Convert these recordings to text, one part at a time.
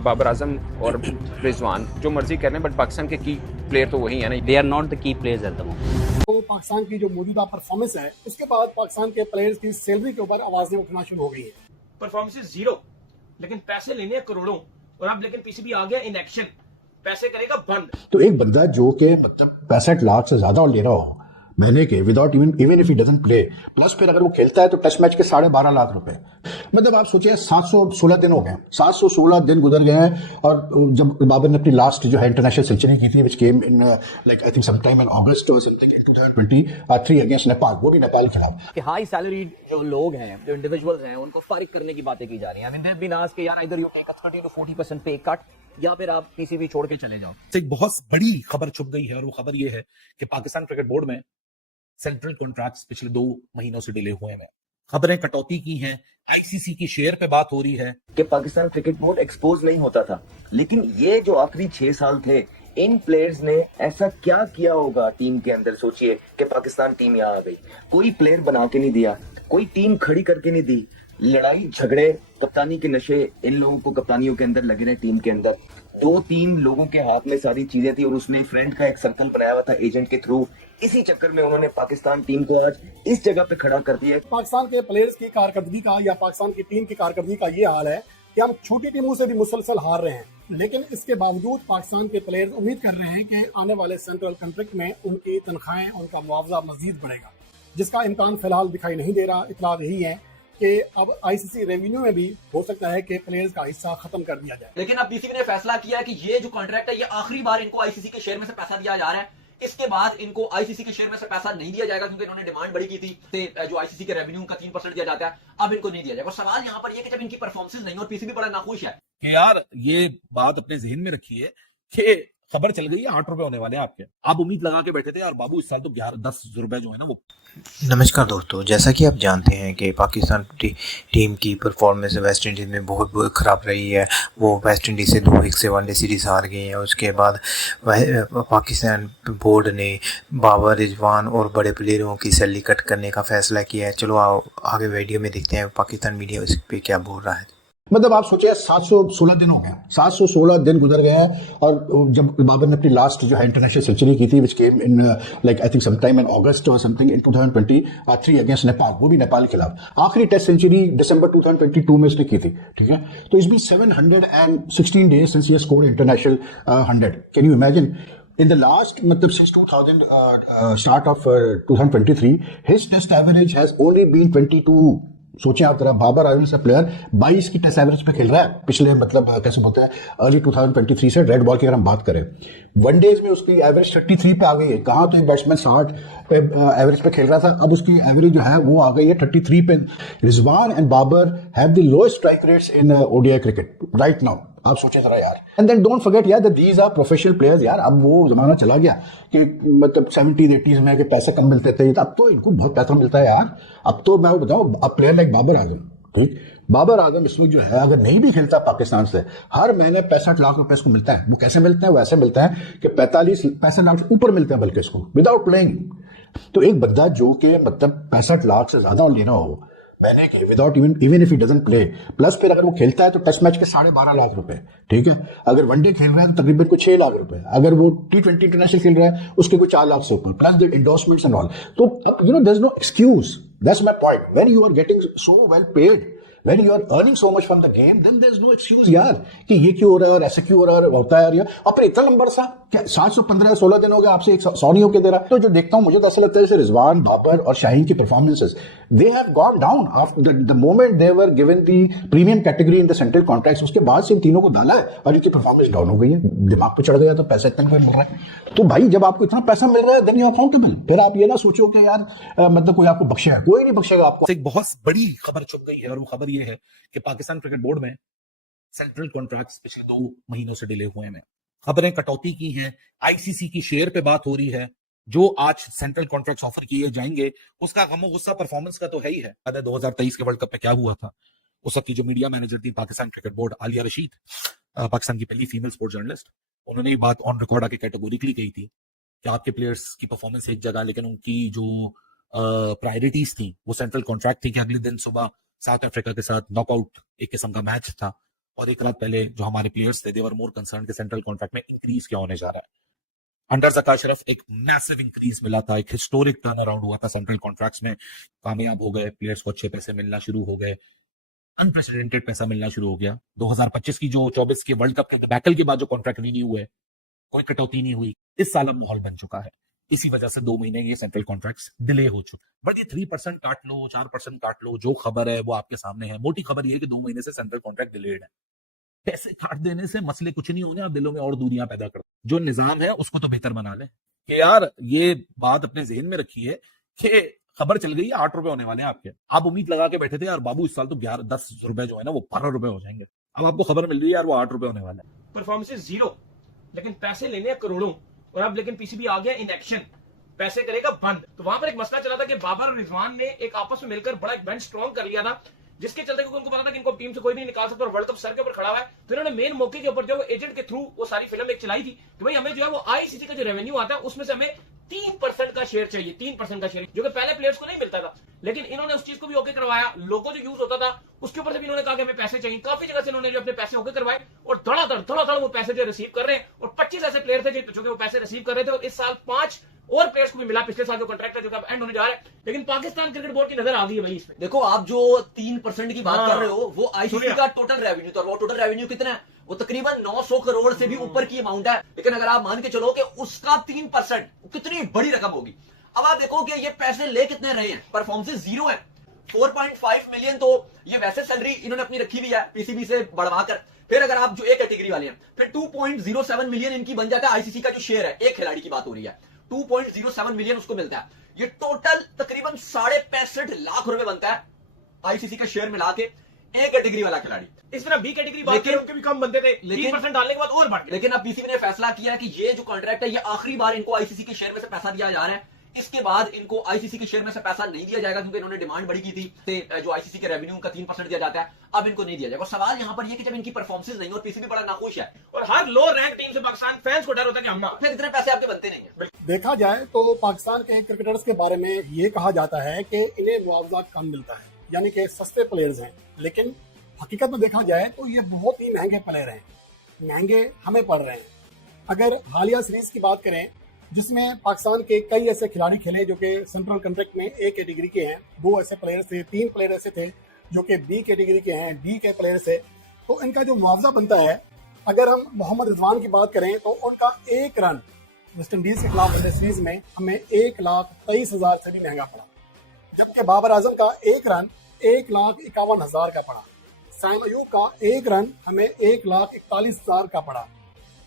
बाबर आजम और रिजवान जो मर्जी कर रहे हैं, बट पाकिस्तान के की प्लेयर तो वही है ना। They are not the key players at the moment. तो पाकिस्तान की जो मौजूदा परफॉर्मेंस है, उसके बाद पाकिस्तान के प्लेयर्स की सैलरी के ऊपर आवाजें उठना शुरू हो गई है। परफॉर्मेंस जीरो, लेकिन पैसे लेने हैं करोड़ों। और अब लेकिन पीसीबी आ गया इन एक्शन, पैसे करेगा बंद। तो एक बंदा जो के मतलब 65 लाख से ज्यादा ले रहा हो महीने के without even if he doesn't play, plus फिर अगर वो खेलता है तो टेस्ट मैच के 12.5 लाख रुपए, मतलब आप सोचिए 716 दिन हो गए, 716 दिन गुजर गए हैं। और जब बाबर ने अपनी लास्ट जो है इंटरनेशनल सेंचुरी की थी, which came in like I think some time in August और समथिंग इन 2023 अगेंस्ट नेपाल, वो भी नेपाल के खिलाफ। कि हाई सैलरी जो लोग हैं, जो इंडिविजुअल्स हैं, उनको फारिग करने की बातें की जा रही हैं। I mean there been asked कि यार इधर यू टेक अ 30 to 40% पे कट या फिर आप पीसीबी छोड़ के चले जाओ। एक बहुत बड़ी खबर छुप गई है और वो खबर ये है कि पाकिस्तान क्रिकेट बोर्ड में सेंट्रल कॉन्ट्रैक्ट्स पिछले 2 महीनों से डिले हुए हैं। खबरें कटौती की हैं, आईसीसी की शेयर पे बात हो रही है कि पाकिस्तान क्रिकेट बोर्ड एक्सपोज नहीं होता था, लेकिन ये जो आखिरी 6 साल थे, इन प्लेयर्स ने ऐसा क्या किया होगा टीम के अंदर। सोचिए कि पाकिस्तान टीम यहाँ आ गई, कोई प्लेयर बना के नहीं दिया, कोई टीम खड़ी करके नहीं दी, लड़ाई झगड़े कप्तानी के नशे इन लोगों को कप्तानियों के अंदर लगे रहे। टीम के अंदर 2-3 लोगों के हाथ में सारी चीजें थी और उसमें फ्रेंड का एक सर्कल बनाया हुआ था एजेंट के थ्रू। इसी चक्कर में उन्होंने पाकिस्तान टीम को आज इस जगह पे खड़ा कर दिया। पाकिस्तान के प्लेयर्स की कारकर्दगी का या पाकिस्तान की टीम की कारकर्दगी का ये हाल है कि हम छोटी टीमों से भी मुसलसल हार रहे हैं, लेकिन इसके बावजूद पाकिस्तान के प्लेयर्स उम्मीद कर रहे हैं कि आने वाले सेंट्रल कॉन्ट्रैक्ट में उनकी तनख्वाहें, उनका मुआवजा मजीद बढ़ेगा, जिसका इम्कान फिलहाल दिखाई नहीं दे रहा। इतला यही है कि अब आईसीसी रेवेन्यू में भी हो सकता है कि प्लेयर्स का हिस्सा खत्म कर दिया जाए। लेकिन अब पीसीबी ने फैसला किया है कि ये जो कॉन्ट्रैक्ट है, ये आखिरी बार इनको आईसीसी के शेयर में से पैसा दिया जा रहा है। इसके बाद इनको आईसीसी के शेयर में से पैसा नहीं दिया जाएगा, क्योंकि इन्होंने डिमांड बड़ी की थी। जो आईसीसी के रेवेन्यू का 3% दिया जाता है, अब इनको नहीं दिया जाएगा। और सवाल यहाँ पर ये कि जब इनकी परफॉर्मेंस नहीं, और पीसीबी बड़ा नाखुश है कि यार ये बात अपने जहन में रखिए कि खबर चल गई है 8 रुपए होने वाले हैं आपके। आप उम्मीद लगा के बैठे थे यार बाबू इस साल तो 11-10 रुपए जो है ना वो। नमस्कार दोस्तों, जैसा कि आप जानते हैं कि पाकिस्तान टीम की परफॉर्मेंस वेस्ट इंडीज़ में बहुत ख़राब रही है। वो वेस्ट इंडीज़ से 2-1 से वनडे सीरीज़ हार गई है। उसके बाद पाकिस्तान बोर्ड ने बाबर, रिजवान और बड़े प्लेयरों की सैलरी कट करने का फ़ैसला किया है। चलो आगे वीडियो में देखते हैं पाकिस्तान मीडिया इस पर क्या बोल रहा है। मतलब आप सोचिए 716 दिन हो गए, 716 दिन गुजर गए हैं। और जब बाबर ने अपनी लास्ट जो है इंटरनेशनल सेंचुरी की थी, which came in like I think some time in August और समथिंग इन 2023 अगेंस्ट नेपाल, वो भी नेपाल के खिलाफ। आखिरी टेस्ट सेंचुरी दिसंबर 2022 में उसने की थी, ठीक है। तो it's been 716 days since he has scored international 100। Can you imagine in the last मतलब since 2000 start of 2023 his test average has only been 22। सोचिए आप जरा, बाबर आजम से प्लेयर 22 की टेस्ट एवरेज पे खेल रहा है पिछले मतलब कैसे बोलते हैं अर्ली 2023 से। रेड बॉल की अगर हम बात करें, वनडेज में उसकी एवरेज 33 पे आ गई है। कहाँ तो एक बैट्समैन 60 पे एवरेज पे खेल रहा था, अब उसकी एवरेज जो है वो आ गई है 33 पे। Rizwan and Babar have the lowest strike rates in ODI cricket right now. आप सोचे जरा यार, एंड देन डोंट फॉरगेट यार that these are professional players. यार अब वो जमाना चला गया कि मतलब 70s 80s में कि पैसे कम मिलते थे, अब तो इनको बहुत पैसा मिलता है यार। अब तो मैं बताऊं, अब प्लेयर लाइक बाबर आजम, ठीक, बाबर आजम इस वक्त जो है अगर नहीं भी खेलता पाकिस्तान से, हर महीने 65 लाख रुपए इसको मिलता है। वो कैसे मिलते हैं? वो ऐसे मिलता है कि 65 लाख से ऊपर मिलते हैं बल्कि इसको विदाउट प्लेइंग। तो एक बंदा जो कि मतलब 65 लाख से ज्यादा लेना हो मैंने के without even if he doesn't play, plus फिर अगर वो खेलता है तो टेस्ट मैच के 12.5 लाख रुपए, ठीक है। अगर वनडे खेल रहा है तो तकरीबन कुछ 6 लाख रुपए, अगर वो T20 इंटरनेशनल खेल रहा है उसके कुछ 4 लाख से ऊपर, plus the endorsements and all. तो अब you know there is no excuse, that's my point. When you are getting so well paid, when you are earning so much from the game, then there's no excuse यार कि ये क्यों हो रहा है और ऐसे क्यों हो रहा है होता है यार। और फिर इतना लंबा सा क्या 715-16 दिन हो गए आपसे 100 नहीं होके दे रहा। तो जो देखता हूं मुझे तो ऐसा लगता है जैसे रिजवान, बाबर और शाहीन की performances they have gone down after the moment they were given the premium category in the central contracts. उसके बाद से इन तीनों को डाला है और इनकी परफॉर्मेंस डाउन हो गई है, दिमाग पे चढ़ गया। तो पैसा इतना मिल रहा है तो भाई जब आपको इतना पैसा मिल रहा है देन यू आर अकाउंटेबल। फिर आप ये ना सोचो कि यार मतलब कोई आपको बख्शेगा, कोई नहीं बख्शेगा आपको। एक बहुत बड़ी खबर छुप गई है और वो खबर ये है कि पाकिस्तान क्रिकेट बोर्ड में सेंट्रल कॉन्ट्रैक्ट्स पिछले 2 महीनों से डिले हुए हैं। खबरें कटौती की हैं, आईसीसी की शेयर पे बात हो रही है। जो आज सेंट्रल कॉन्ट्रैक्ट्स ऑफर किए जाएंगे उसका गमो गुस्सा परफॉर्मेंस का तो है ही है। 2023 के वर्ल्ड कप पे क्या हुआ था, उस वक्त की जो मीडिया मैनेजर थी पाकिस्तान क्रिकेट बोर्ड, आलिया रशीद, पाकिस्तान की पहली फीमेल स्पोर्ट्स जर्नलिस्ट, उन्होंने ये बात ऑन रिकॉर्ड आके कैटेगोरिकली कही थी कि आपके प्लेयर्स की परफॉर्मेंस एक जगह, लेकिन उनकी जो प्रायोरिटीज थी वो सेंट्रल कॉन्ट्रैक्ट थी कि अगले दिन सुबह साउथ अफ्रीका के साथ नॉकआउट एक किस्म का मैच था और एक रात पहले जो हमारे प्लेयर्स थे, दे वर मोर कंसर्न कि सेंट्रल कॉन्ट्रैक्ट में इंक्रीज क्या होने जा रहा है। अंडर ज़का अशरफ एक मैसिव इंक्रीज मिला था, एक हिस्टोरिक टर्न अराउंड हुआ था, सेंट्रल कॉन्ट्रैक्ट्स में कामयाब हो गए, प्लेयर्स को अच्छे पैसे मिलना शुरू हो गए, अनप्रेसिडेंटेड पैसा मिलना शुरू हो गया। 2025 की जो 24 के वर्ल्ड कप के बैकल के बाद जो कॉन्ट्रैक्ट रिन्यू हुए, कोई कटौती नहीं हुई। इस साल अब माहौल बन चुका है, इसी वजह से 2 महीने ये सेंट्रल कॉन्ट्रैक्ट्स डिले हो चुके। बट ये 3% काट लो, 4% काट लो, जो खबर है वो आपके सामने है। मोटी खबर ये है कि 2 महीने से सेंट्रल कॉन्ट्रैक्ट डिलेड है। पैसे काट देने से मसले कुछ नहीं होंगे, आप दिलों में और दूरियां पैदा कर, जो निजाम है उसको तो बेहतर बना लें। कि यार ये बात अपने जहन में रखिए कि खबर चल गई है 8 रुपए होने वाले हैं आपके, आप उम्मीद लगा के बैठे थे यार बाबू इस साल तो 10 रुपए जो है ना वो 12 रुपए हो जाएंगे, अब आपको खबर मिल रही है यार वो 8 रुपए होने वाला है। परफॉर्मेंस जीरो, लेकिन पैसे लेने हैं करोड़ों, और अब लेकिन पीसीबी आ गया इन एक्शन, पैसे करेगा बंद। तो वहां पर एक मसला चला था कि बाबर और रिजवान ने एक आपस में मिलकर बड़ा एक बेंच स्ट्रॉन्ग कर लिया था, जिसके चलते क्योंकि उनको पता था कि इनको टीम से कोई नहीं निकाल सकता और वर्ल्ड कप सर के ऊपर खड़ा हुआ है। तो इन्होंने मेन मौके के ऊपर जो एजेंट के थ्रू वो सारी फिल्म एक चलाई थी कि भाई हमें जो है वो आईसीसी का जो रेवेन्यू आता है उसमें से हमें 3% का शेयर चाहिए, 3% का शेयर, जो कि पहले प्लेयर्स को नहीं मिलता था। लेकिन इन्होंने उस चीज को भी ओके करवाया, लोगो जो यूज होता था उसके ऊपर से भी इन्होंने कहा कि हमें पैसे चाहिए। काफी जगह से इन्होंने जो अपने पैसे ओके करवाए और धड़ाधड़ वो पैसे जो रिसीव कर रहे हैं, और 25 ऐसे प्लेयर थे जो कि वो पैसे रिसीव कर रहे थे, और इस साल 5 और प्लेयर्स को भी मिला। पिछले साल जो कॉन्ट्रैक्ट है जो अब एंड होने जा रहा है, लेकिन पाकिस्तान क्रिकेट बोर्ड की नजर आ गई है भाई इसमें। देखो आप जो 3% की बात कर रहे हो वो आईसीसी का टोटल रेवेन्यू था, और वो टोटल रेवेन्यू कितना है, वो तकरीबन 900 करोड़ से भी ऊपर की अमाउंट है। लेकिन अगर आप मान के चलो कि उसका 3% कितनी बड़ी रकम होगी। अब आप देखो कि ये पैसे ले कितने रहे हैं, परफॉर्मेंस जीरो है। 4.5 मिलियन तो ये वैसे सैलरी इन्होंने अपनी रखी हुई है पीसीबी से बढ़वाकर। फिर अगर आप जो ए कैटेगरी वाले हैं, फिर 2.07 मिलियन इनकी बन जाता है आईसीसी का जो शेयर है, एक खिलाड़ी की बात हो रही है, 2.07 मिलियन उसको मिलता है। ये टोटल तकरीबन 65.5 लाख रुपए बनता है आईसीसी का शेयर मिला के ए कैटेगरी वाला खिलाड़ी। इस तरह बी कैटेगरी बात करें उनके भी कम बनते थे, 3% डालने के बाद और बढ़ गए। लेकिन अब पीसीबी ने फैसला किया है कि ये जो कॉन्ट्रैक्ट है ये आखिरी बार इनको आईसीसी के शेयर में से पैसा दिया जा रहा है। इसके बाद इनको आईसीसी के शेयर में से पैसा नहीं दिया जाएगा, क्योंकि इन्होंने डिमांड बड़ी की थी जो आईसीसी के रेवेन्यू का 3% दिया जाता है, अब इनको नहीं दिया जाएगा। और सवाल यहां पर ये कि जब इनकी परफॉर्मेंस नहीं, और पीसीबी बड़ा नाखुश है, और हर लो रैंक टीम से पाकिस्तान फैंस को डर होता है कि हम फिर इतने पैसे आपके बनते नहीं है। देखा जाए तो पाकिस्तान के क्रिकेटर्स के बारे में ये कहा जाता है कि इन्हें मुआवजा कम मिलता है, यानी कि सस्ते प्लेयर्स हैं। लेकिन हकीकत में देखा जाए तो ये बहुत ही महंगे प्लेयर हैं, महंगे हमें पड़ रहे हैं। अगर हालिया सीरीज की बात करें जिसमें पाकिस्तान के कई ऐसे खिलाड़ी खेले जो कि सेंट्रल कॉन्ट्रैक्ट में ए कैटेगरी के हैं, 2 ऐसे प्लेयर थे, 3 प्लेयर ऐसे थे जो कि बी कैटेगरी के हैं, डी के प्लेयर से, तो इनका जो मुआवजा बनता है, अगर हम मोहम्मद रिजवान की बात करें तो उनका 1 रन वेस्ट इंडीज के खिलाफ वनडे सीरीज में हमें 1,23,000 से भी महंगा पड़ा, जबकि बाबर आजम का 1 रन 1,51,000 का पड़ा, साइम अयूब का 1 रन हमें 1,41,000 का पड़ा।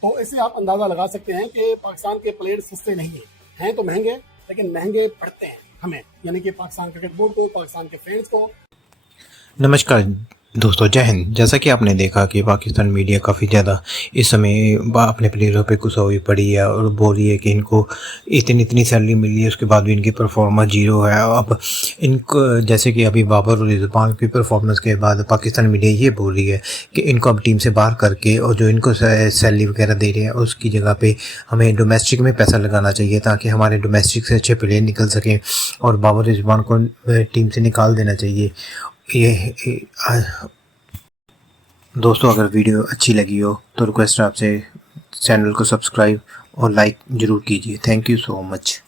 तो इससे आप अंदाजा लगा सकते हैं कि पाकिस्तान के प्लेयर सस्ते नहीं हैं तो महंगे, लेकिन महंगे पड़ते हैं हमें, यानी कि पाकिस्तान क्रिकेट बोर्ड को, पाकिस्तान के फैंस को। नमस्कार दोस्तों, जय हिंद। जैसा कि आपने देखा कि पाकिस्तान मीडिया काफ़ी ज़्यादा इस समय अपने प्लेयरों पे गुस्सा हुई पड़ी है और बोल रही है कि इनको इतनी सैलरी मिली है, उसके बाद भी इनकी परफॉर्मेंस जीरो है। अब इनको जैसे कि अभी बाबर और रिजवान की परफॉर्मेंस के बाद पाकिस्तान मीडिया ये बोल रही है कि इनको अब टीम से बाहर करके और जो इनको सैलरी वगैरह दे रहे हैं उसकी जगह पर हमें डोमेस्टिक में पैसा लगाना चाहिए, ताकि हमारे डोमेस्टिक से अच्छे प्लेयर निकल सकें, और बाबर रिजवान को टीम से निकाल देना चाहिए। ये दोस्तों, अगर वीडियो अच्छी लगी हो तो रिक्वेस्ट है आपसे चैनल को सब्सक्राइब और लाइक ज़रूर कीजिए। Thank you so much.